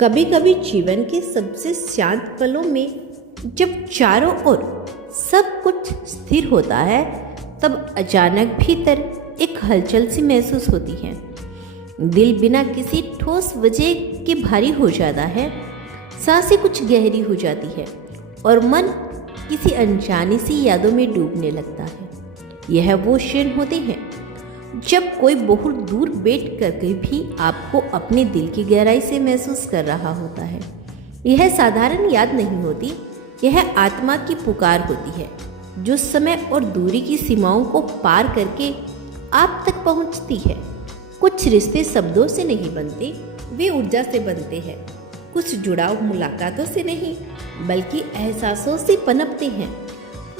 कभी कभी जीवन के सबसे शांत पलों में जब चारों ओर सब कुछ स्थिर होता है, तब अचानक भीतर एक हलचल सी महसूस होती है। दिल बिना किसी ठोस वजह के भारी हो जाता है, सांसें कुछ गहरी हो जाती है और मन किसी अनजानी सी यादों में डूबने लगता है। यह वो क्षण होते हैं जब कोई बहुत दूर बैठ करके भी आपको अपने दिल की गहराई से महसूस कर रहा होता है। यह साधारण याद नहीं होती, यह आत्मा की पुकार होती है जो समय और दूरी की सीमाओं को पार करके आप तक पहुंचती है। कुछ रिश्ते शब्दों से नहीं बनते, वे ऊर्जा से बनते हैं। कुछ जुड़ाव मुलाकातों से नहीं, बल्कि एहसासों से पनपते हैं।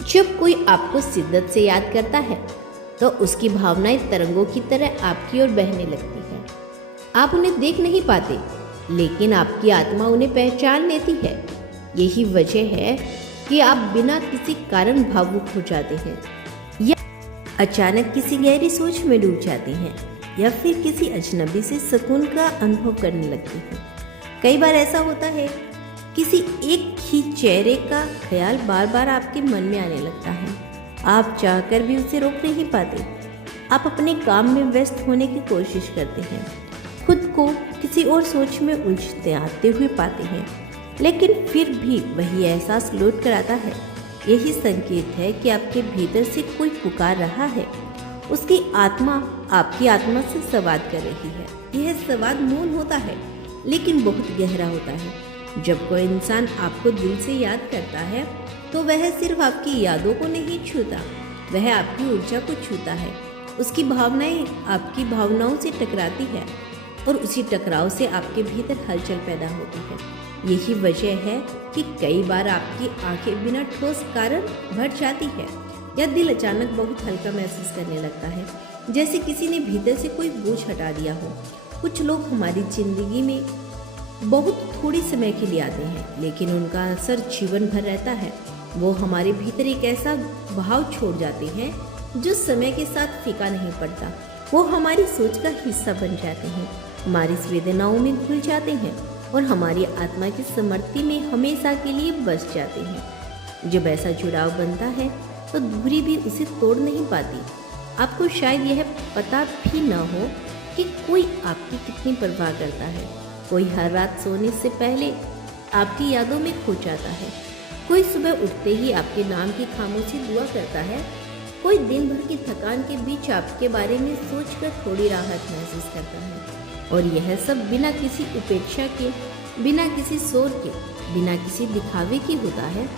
जब कोई आपको शिद्दत से याद करता है तो उसकी भावनाएं तरंगों की तरह आपकी ओर बहने लगती है। आप उन्हें देख नहीं पाते, लेकिन आपकी आत्मा उन्हें पहचान लेती है। यही वजह है कि आप बिना किसी कारण भावुक हो जाते हैं, या अचानक किसी गहरी सोच में डूब जाते हैं, या फिर किसी अजनबी से सुकून का अनुभव करने लगते हैं। कई बार ऐसा होता है, किसी एक ही चेहरे का ख्याल बार बार आपके मन में आने लगता है। आप चाहकर भी उसे रोक नहीं पाते। आप अपने काम में व्यस्त होने की कोशिश करते हैं, खुद को किसी और सोच में उलझते आते हुए पाते हैं, लेकिन फिर भी वही एहसास लौट कर आता है। यही संकेत है कि आपके भीतर से कोई पुकार रहा है। उसकी आत्मा आपकी आत्मा से संवाद कर रही है। यह संवाद मौन होता है, लेकिन बहुत गहरा होता है। जब कोई इंसान आपको दिल से याद करता है तो वह सिर्फ आपकी यादों को नहीं छूता, वह आपकी ऊर्जा को छूता है। उसकी भावनाएं आपकी भावनाओं से टकराती है और उसी टकराव से आपके भीतर हलचल पैदा होती है। यही वजह है कि कई बार आपकी आंखें बिना ठोस कारण भर जाती है, या दिल अचानक बहुत हल्का महसूस करने लगता है, जैसे किसी ने भीतर से कोई बोझ हटा दिया हो। कुछ लोग हमारी जिंदगी में बहुत थोड़ी समय के लिए आते हैं, लेकिन उनका असर जीवन भर रहता है। वो हमारे भीतर एक ऐसा भाव छोड़ जाते हैं जो समय के साथ फीका नहीं पड़ता। वो हमारी सोच का हिस्सा बन जाते हैं, हमारी वेदनाओं में घुल जाते हैं और हमारी आत्मा की स्मृति में हमेशा के लिए बस जाते हैं। जब ऐसा जुड़ाव बनता है तो दूरी भी उसे तोड़ नहीं पाती। आपको शायद यह पता भी न हो कि कोई आपकी कितनी परवाह करता है। कोई हर रात सोने से पहले आपकी यादों में खो जाता है। कोई सुबह उठते ही आपके नाम की खामोशी दुआ करता है। कोई दिन भर की थकान के बीच आपके बारे में सोचकर थोड़ी राहत महसूस करता है। और यह सब बिना किसी उपेक्षा के, बिना किसी शोर के, बिना किसी दिखावे के होता है।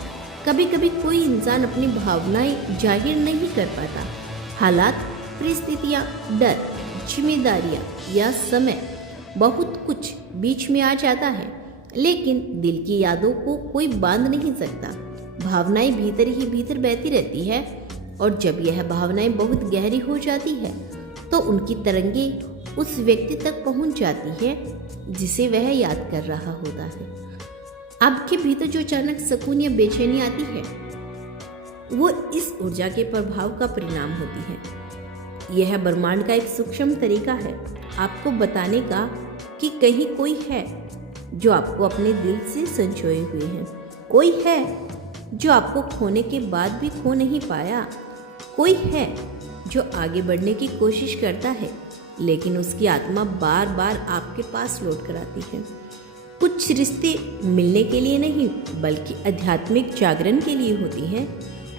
कभी कभी कोई इंसान अपनी भावनाएं जाहिर नहीं कर पाता। हालात, परिस्थितियाँ, डर, जिम्मेदारियाँ या समय, बहुत कुछ बीच में आ जाता है, लेकिन दिल की यादों को कोई बांध नहीं सकता। भावनाएं भीतर ही भीतर बहती रहती है, और जब यह भावनाएं बहुत गहरी हो जाती है तो उनकी तरंगे उस व्यक्ति तक पहुंच जाती है जिसे वह याद कर रहा होता है। आपके भीतर जो अचानक सुकून या बेचैनी आती है, वो इस ऊर्जा के प्रभाव का परिणाम होती है। यह ब्रह्मांड का एक सूक्ष्म तरीका है आपको बताने का कि कहीं कोई है जो आपको अपने दिल से संजोए हुए हैं। कोई है जो आपको खोने के बाद भी खो नहीं पाया। कोई है जो आगे बढ़ने की कोशिश करता है, लेकिन उसकी आत्मा बार बार आपके पास लौट कर आती है। कुछ रिश्ते मिलने के लिए नहीं, बल्कि आध्यात्मिक जागरण के लिए होती हैं।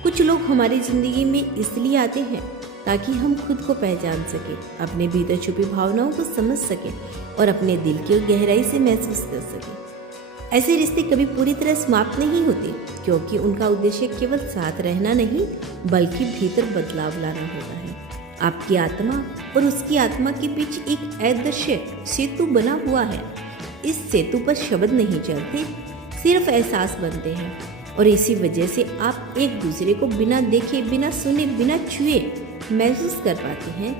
कुछ लोग हमारी जिंदगी में इसलिए आते हैं ताकि हम खुद को पहचान सकें, अपने भीतर छुपी भावनाओं को समझ सकें और अपने दिल की गहराई से महसूस कर सकें। ऐसे रिश्ते कभी पूरी तरह समाप्त नहीं होते, क्योंकि उनका उद्देश्य केवल साथ रहना नहीं, बल्कि भीतर बदलाव लाना होता है। आपकी आत्मा और उसकी आत्मा के बीच एक अदृश्य सेतु बना हुआ है। इस सेतु पर शब्द नहीं चलते, सिर्फ एहसास बनते हैं, और इसी वजह से आप एक दूसरे को बिना देखे, बिना सुने, बिना छुए महसूस कर पाते हैं।